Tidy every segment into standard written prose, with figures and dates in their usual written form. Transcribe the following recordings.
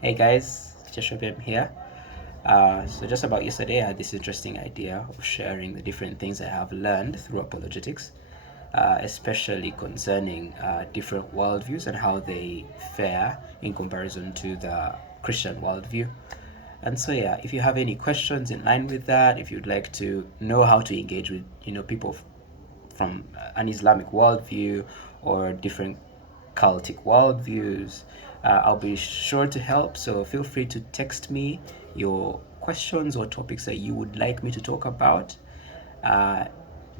Hey guys, Joshua Bim here. So just about yesterday, I had this interesting idea of sharing the different things I have learned through apologetics, especially concerning different worldviews and how they fare in comparison to the Christian worldview. And so yeah, if you have any questions in line with that, if you'd like to know how to engage with people from an Islamic worldview or different cultic worldviews. I'll be sure to help, so feel free to text me your questions or topics that you would like me to talk about uh,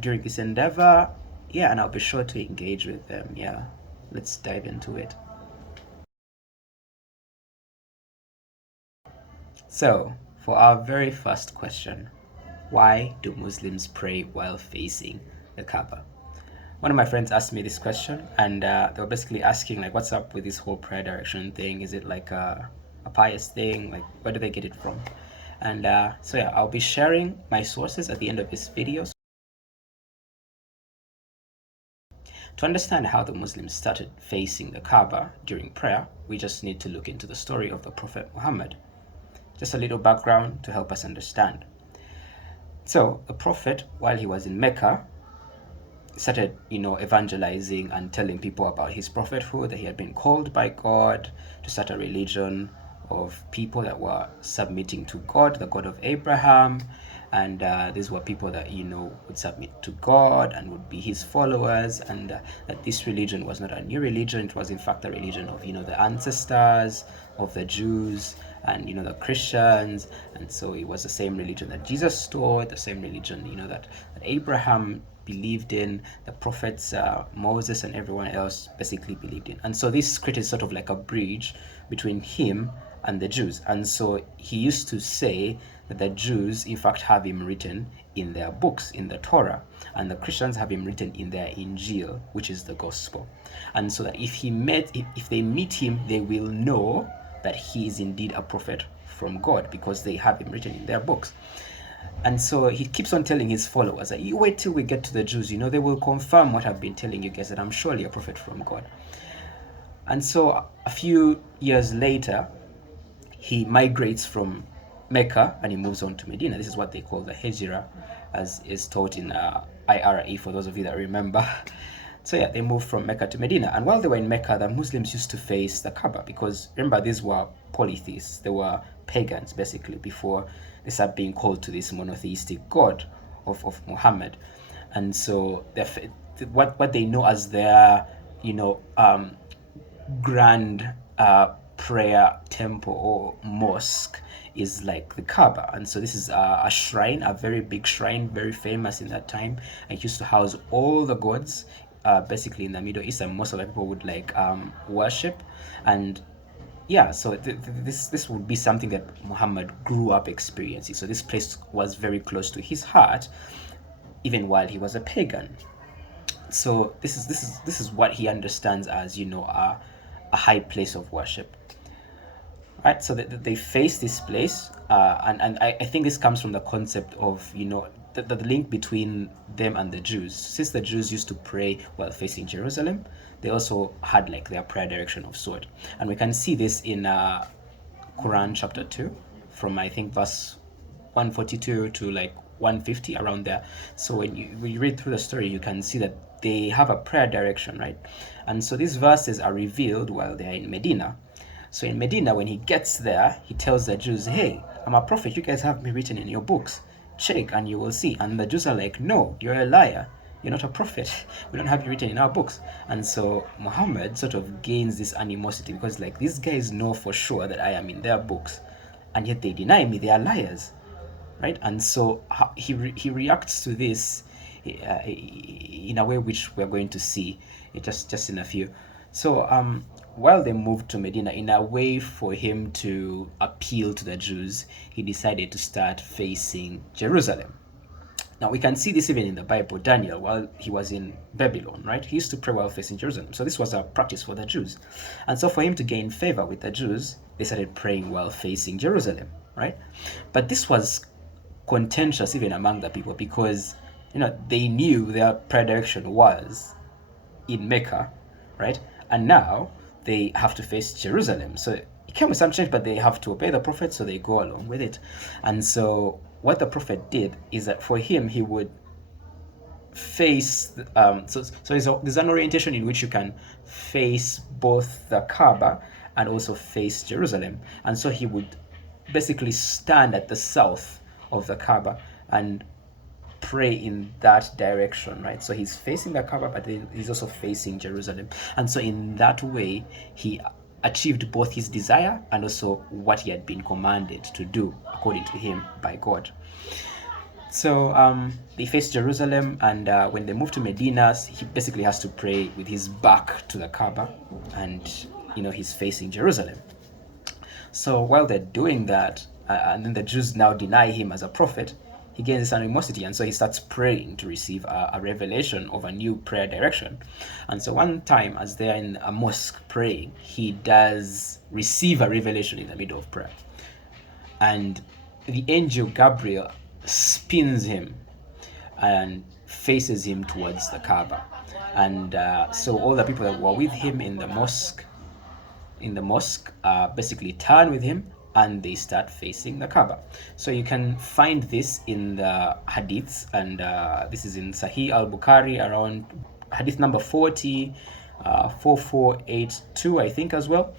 during this endeavor. Yeah, and I'll be sure to engage with them. Yeah, let's dive into it. So, for our very first question, why do Muslims pray while facing the Kaaba? One of my friends asked me this question, and they were basically asking, like, what's up with this whole prayer direction thing? Is it like a pious thing? Like, where do they get it from? And so yeah, I'll be sharing my sources at the end of this video. To understand how the Muslims started facing the Kaaba during prayer, we just need to look into the story of the Prophet Muhammad. Just a little background to help us understand. So, the Prophet, while he was in Mecca, started, evangelizing and telling people about his prophethood, that he had been called by God to start a religion of people that were submitting to God, the God of Abraham. And these were people that, would submit to God and would be his followers. And that this religion was not a new religion. It was, in fact, a religion of, the ancestors of the Jews and, the Christians. And so it was the same religion that Jesus taught, the same religion, that Abraham believed in, the prophets, Moses and everyone else basically believed in. And so this created sort of like a bridge between him and the Jews. And so he used to say that the Jews, in fact, have him written in their books, in the Torah, and the Christians have him written in their Injil, which is the gospel. And so that if they meet him, they will know that he is indeed a prophet from God because they have him written in their books. And so he keeps on telling his followers that you wait till we get to the Jews, they will confirm what I've been telling you guys, that I'm surely a prophet from God. And so a few years later, he migrates from Mecca and he moves on to Medina. This is what they call the Hijrah, as is taught in IRE, for those of you that remember. So yeah, they moved from Mecca to Medina. And while they were in Mecca, the Muslims used to face the Kaaba because remember, these were polytheists. They were pagans, basically, before they started being called to this monotheistic God of Muhammad. And so what they know as their, grand prayer temple or mosque is like the Kaaba. And so this is a shrine, a very big shrine, very famous in that time. And it used to house all the gods basically in the Middle East, and most of the people would like worship. And yeah, so this would be something that Muhammad grew up experiencing. So this place was very close to his heart, even while he was a pagan. So this is what he understands as a high place of worship, right? So they face this place, and I think this comes from the concept of the link between them and the Jews. Since the Jews used to pray while facing Jerusalem, they also had like their prayer direction of sort, and we can see this in Quran chapter 2, from I think verse 142 to like 150, around there. So when you read through the story, you can see that they have a prayer direction, right? And so these verses are revealed while they're in Medina. So in Medina, when he gets there, he tells the Jews, hey, I'm a prophet. You guys have me written in your books. Check and you will see. And the Jews are like, no, you're a liar. You're not a prophet. We don't have you written in our books. And so Muhammad sort of gains this animosity because, like, these guys know for sure that I am in their books, and yet they deny me. They are liars, right? And so he reacts to this in a way which we're going to see just in a few. So while they moved to Medina, in a way for him to appeal to the Jews, he decided to start facing Jerusalem. Now we can see this even in the Bible. Daniel, while he was in Babylon, right, he used to pray while facing Jerusalem. So this was a practice for the Jews. And so for him to gain favor with the Jews, they started praying while facing Jerusalem, right? But this was contentious even among the people because they knew their prayer direction was in Mecca, right? And now they have to face Jerusalem. So it came with some change, but they have to obey the prophet, so they go along with it. And so what the prophet did is that for him, he would face there's an orientation in which you can face both the Kaaba and also face Jerusalem. And so he would basically stand at the south of the Kaaba and pray in that direction, right? So he's facing the Kaaba, but he's also facing Jerusalem. And so in that way, he achieved both his desire and also what he had been commanded to do according to him by God. So they face Jerusalem, and when they move to Medina, he basically has to pray with his back to the Kaaba, and he's facing Jerusalem. So while they're doing that, and then the Jews now deny him as a prophet, he gains this animosity, and so he starts praying to receive a revelation of a new prayer direction. And so one time, as they're in a mosque praying, he does receive a revelation in the middle of prayer. And the angel Gabriel spins him and faces him towards the Kaaba. And so all the people that were with him in the mosque basically turn with him and they start facing the Kaaba. So you can find this in the hadiths, and this is in Sahih al-Bukhari around hadith number 40, 4482 I think as well.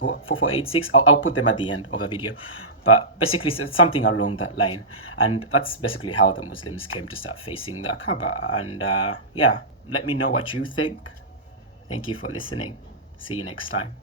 4486. I'll put them at the end of the video, but basically it's something along that line. And that's basically how the Muslims came to start facing the Kaaba. And yeah, let me know what you think. Thank you for listening. See you next time.